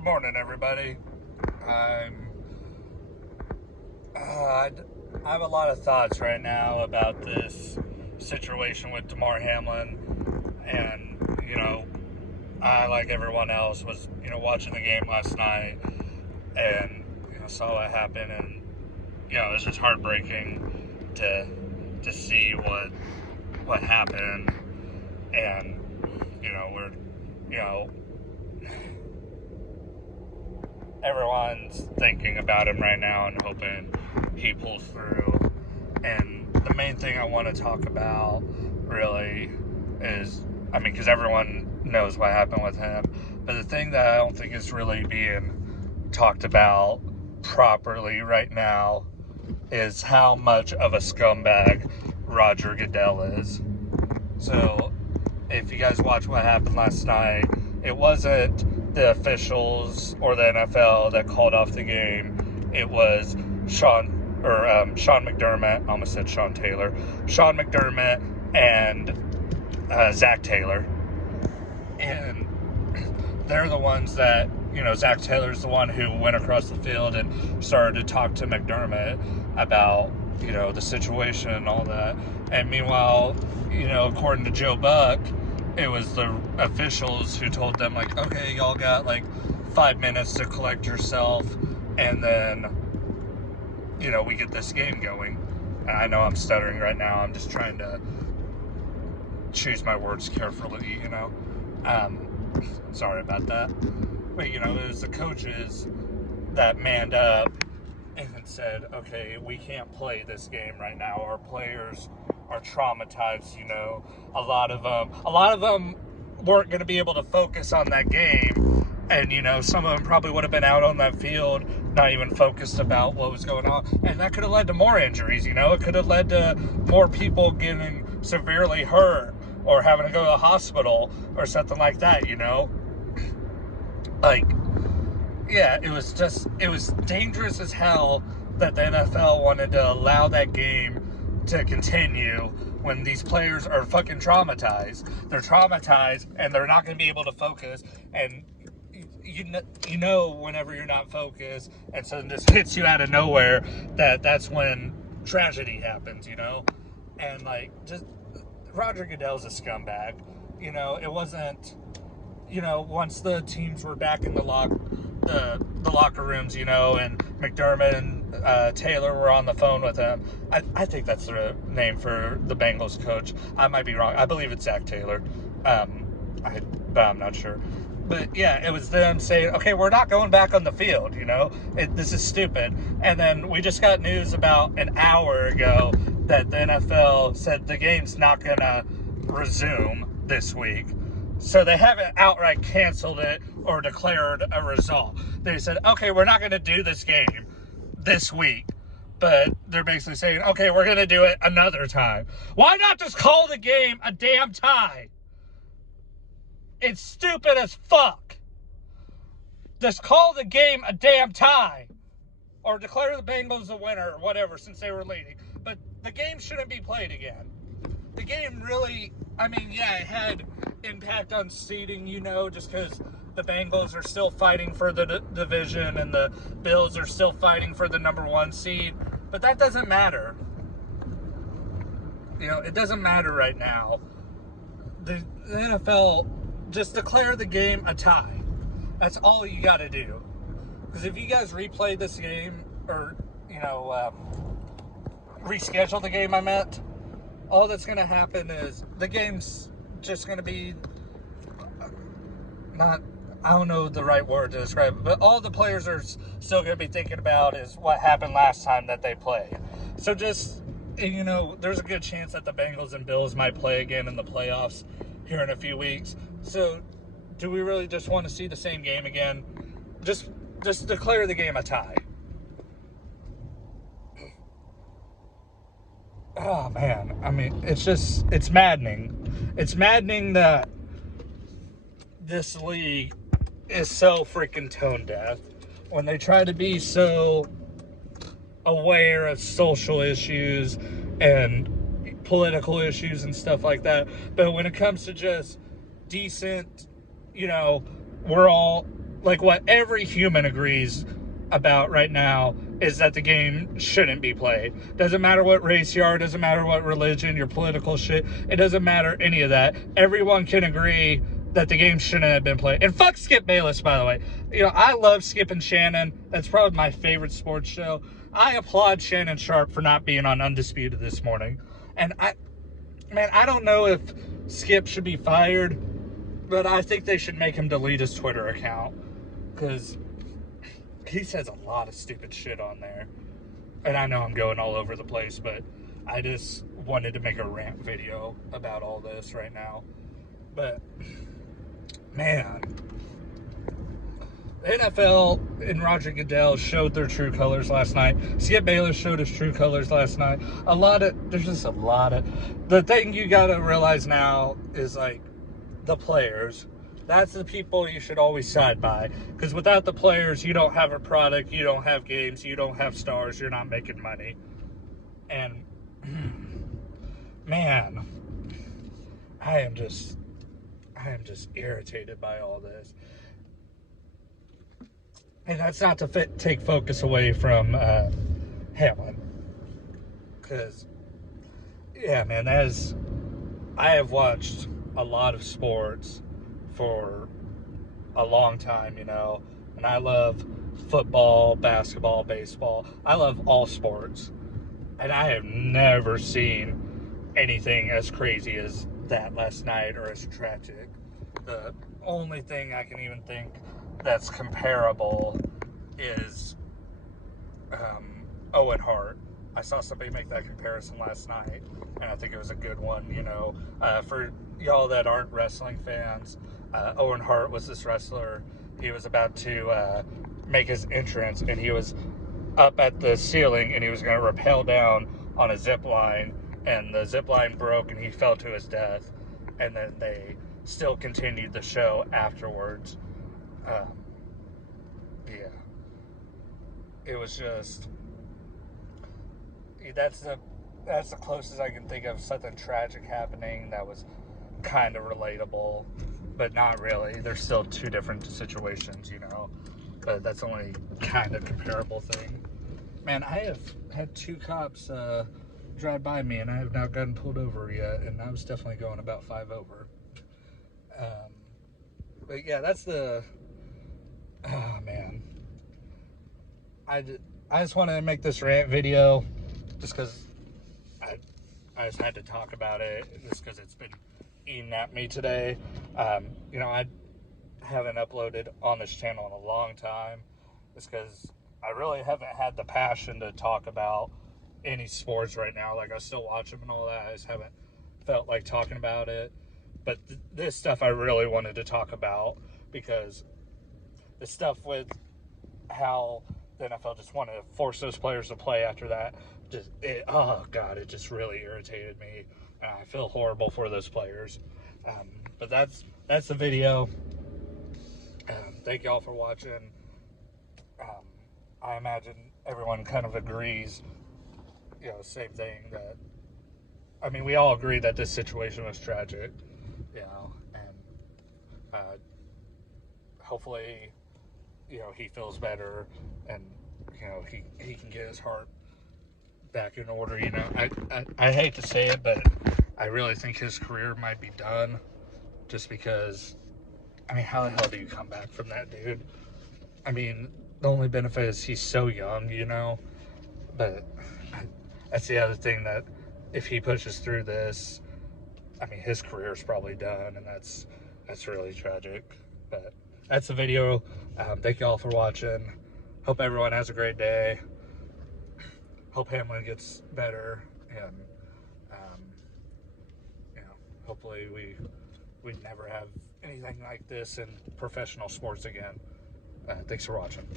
Good morning, everybody. I have a lot of thoughts right now about this situation with Damar Hamlin, and I, like everyone else, was watching the game last night, and saw what happened, and it was just heartbreaking to see what happened, and we're everyone's thinking about him right now and hoping he pulls through. And the main thing I want to talk about really is, because everyone knows what happened with him, but the thing that I don't think is really being talked about properly right now is how much of a scumbag Roger Goodell is. So, if you guys watch what happened last night, it wasn't the officials or the NFL that called off the game. It was Sean McDermott. I almost said Sean Taylor. Sean McDermott and Zach Taylor. And they're the ones that, Zach Taylor's the one who went across the field and started to talk to McDermott about, the situation and all that. And meanwhile, according to Joe Buck, it was the officials who told them, okay, y'all got 5 minutes to collect yourself, and then, we get this game going. And I know I'm stuttering right now. I'm just trying to choose my words carefully, Sorry about that. But, it was the coaches that manned up and said, okay, we can't play this game right now. Our players are traumatized, A lot of them weren't going to be able to focus on that game. And, some of them probably would have been out on that field, not even focused about what was going on. And that could have led to more injuries, It could have led to more people getting severely hurt or having to go to the hospital or something like that, Yeah, it was dangerous as hell that the NFL wanted to allow that game to continue when these players are fucking traumatized. They're traumatized and they're not going to be able to focus, and whenever you're not focused and something just hits you out of nowhere, that's when tragedy happens, And just Roger Goodell's a scumbag. It wasn't, once the teams were back in the locker rooms, and McDermott and Taylor were on the phone with him. I think that's the name for the Bengals coach. I might be wrong. I believe it's Zach Taylor. But I'm not sure. But yeah, it was them saying, okay, we're not going back on the field, this is stupid. And then we just got news about an hour ago that the NFL said the game's not going to resume this week. So they haven't outright canceled it or declared a result. They said, okay, we're not going to do this game this week. But they're basically saying, okay, we're going to do it another time. Why not just call the game a damn tie? It's stupid as fuck. Just call the game a damn tie. Or declare the Bengals the winner or whatever, since they were leading. But the game shouldn't be played again. The game really, it had impact on seeding, just because the Bengals are still fighting for the division and the Bills are still fighting for the number 1 seed. But that doesn't matter. It doesn't matter right now. The NFL, just declare the game a tie. That's all you got to do. Because if you guys replay this game, or, reschedule the game, all that's going to happen is the game's just going to be not, I don't know the right word to describe it, but all the players are still going to be thinking about is what happened last time that they played. So just, there's a good chance that the Bengals and Bills might play again in the playoffs here in a few weeks. So do we really just want to see the same game again? Just declare the game a tie. Oh, man. It's maddening. It's maddening that this league is so freaking tone deaf when they try to be so aware of social issues and political issues and stuff like that. But when it comes to just decent, we're all like what every human agrees about right now is that the game shouldn't be played. Doesn't matter what race you are, doesn't matter what religion, your political shit, it doesn't matter any of that. Everyone can agree that the game shouldn't have been played. And fuck Skip Bayless, by the way. You know, I love Skip and Shannon. That's probably my favorite sports show. I applaud Shannon Sharp for not being on Undisputed this morning. And I don't know if Skip should be fired, but I think they should make him delete his Twitter account. Because he says a lot of stupid shit on there. And I know I'm going all over the place, but I just wanted to make a rant video about all this right now. But, man, the NFL and Roger Goodell showed their true colors last night. Skip Bayless showed his true colors last night. There's just a lot of, the thing you gotta realize now is, like, the players. That's the people you should always side by. Because without the players, you don't have a product, you don't have games, you don't have stars, you're not making money. And, man, I am just irritated by all this. And that's not to take focus away from Hamlin. Because, yeah, man, I have watched a lot of sports for a long time, you know, and I love football, basketball, baseball. I love all sports, and I have never seen anything as crazy as that last night or as tragic. The only thing I can even think that's comparable is Owen Hart. I saw somebody make that comparison last night, and I think it was a good one, you know. For y'all that aren't wrestling fans, Owen Hart was this wrestler. He was about to make his entrance, and he was up at the ceiling, and he was going to rappel down on a zip line, and the zip line broke, and he fell to his death. And then they still continued the show afterwards. Yeah. It was just... That's the closest I can think of something tragic happening that was kind of relatable, but not really. There's still two different situations, you know. But that's only kind of comparable thing. Man, I have had two cops drive by me, and I have not gotten pulled over yet, and I was definitely going about 5 over. But yeah, that's the... Oh, man. I just wanted to make this rant video just because I just had to talk about it, just because it's been eating at me today. You know, I haven't uploaded on this channel in a long time, just because I really haven't had the passion to talk about any sports right now. Like, I still watch them and all that. I just haven't felt like talking about it. But this stuff I really wanted to talk about, because the stuff with how the NFL just wanted to force those players to play after that, oh God, it just really irritated me. And I feel horrible for those players. But that's the video. Thank y'all for watching. I imagine everyone kind of agrees, you know, same thing, that, I mean, we all agree that this situation was tragic, you know, and hopefully, you know, he feels better, and, you know, he can get his heart back in order. You know, I hate to say it, but I really think his career might be done, just because, I mean, how the hell do you come back from that, dude? I mean, the only benefit is he's so young, you know, but that's the other thing, that if he pushes through this, I mean, his career's probably done, and that's really tragic. But that's the video. Thank you all for watching. Hope everyone has a great day. Hope Hamlin gets better, and you know, hopefully we never have anything like this in professional sports again. Thanks for watching.